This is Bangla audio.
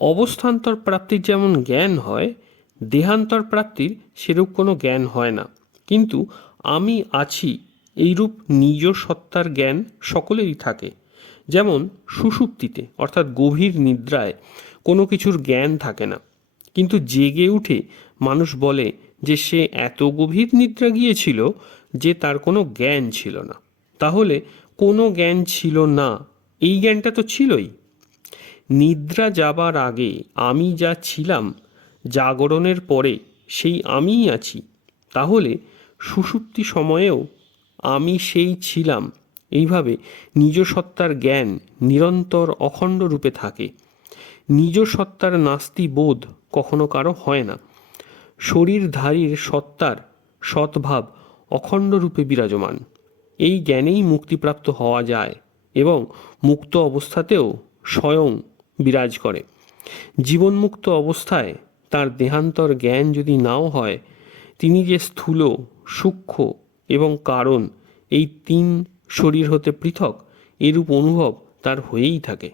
অবস্থান্তর প্রাপ্তির যেমন জ্ঞান হয়, দেহান্তর প্রাপ্তির সেরূপ কোনো জ্ঞান হয় না। কিন্তু আমি আছি এইরূপ নিজ সত্তার জ্ঞান সকলেরই থাকে। যেমন সুষুপ্তিতে অর্থাৎ গভীর নিদ্রায় কোনো কিছুর জ্ঞান থাকে না, কিন্তু জেগে উঠে মানুষ বলে যে সে এত গভীর নিদ্রা গিয়েছিল যে তার কোনো জ্ঞান ছিল না। তাহলে কোনো জ্ঞান ছিল না, এই জ্ঞানটা তো ছিলই। নিদ্রা যাবার আগে আমি যা ছিলাম, জাগরণের পরে সেই আমিই আছি। তাহলে সুষুপ্তি সময়েও আমি সেই ছিলাম। এইভাবে নিজ সত্তার জ্ঞান নিরন্তর অখণ্ড রূপে থাকে। নিজ সত্তার নাস্তি বোধ কখনো কারো হয় না। শরীরধারীর সত্তার সৎভাব অখণ্ড রূপে বিরাজমান। এই জ্ঞানেই মুক্তিপ্রাপ্ত হওয়া যায় এবং মুক্ত অবস্থাতেও স্বয়ং বিরাজ করে। জীবনমুক্ত অবস্থায় তার দেহান্তর জ্ঞান যদি নাও হয়, তিনি যে স্থূল, সূক্ষ্ম এবং কারণ, এই তিন শরীর হতে পৃথক, এরূপ অনুভব তার হয়েই থাকে।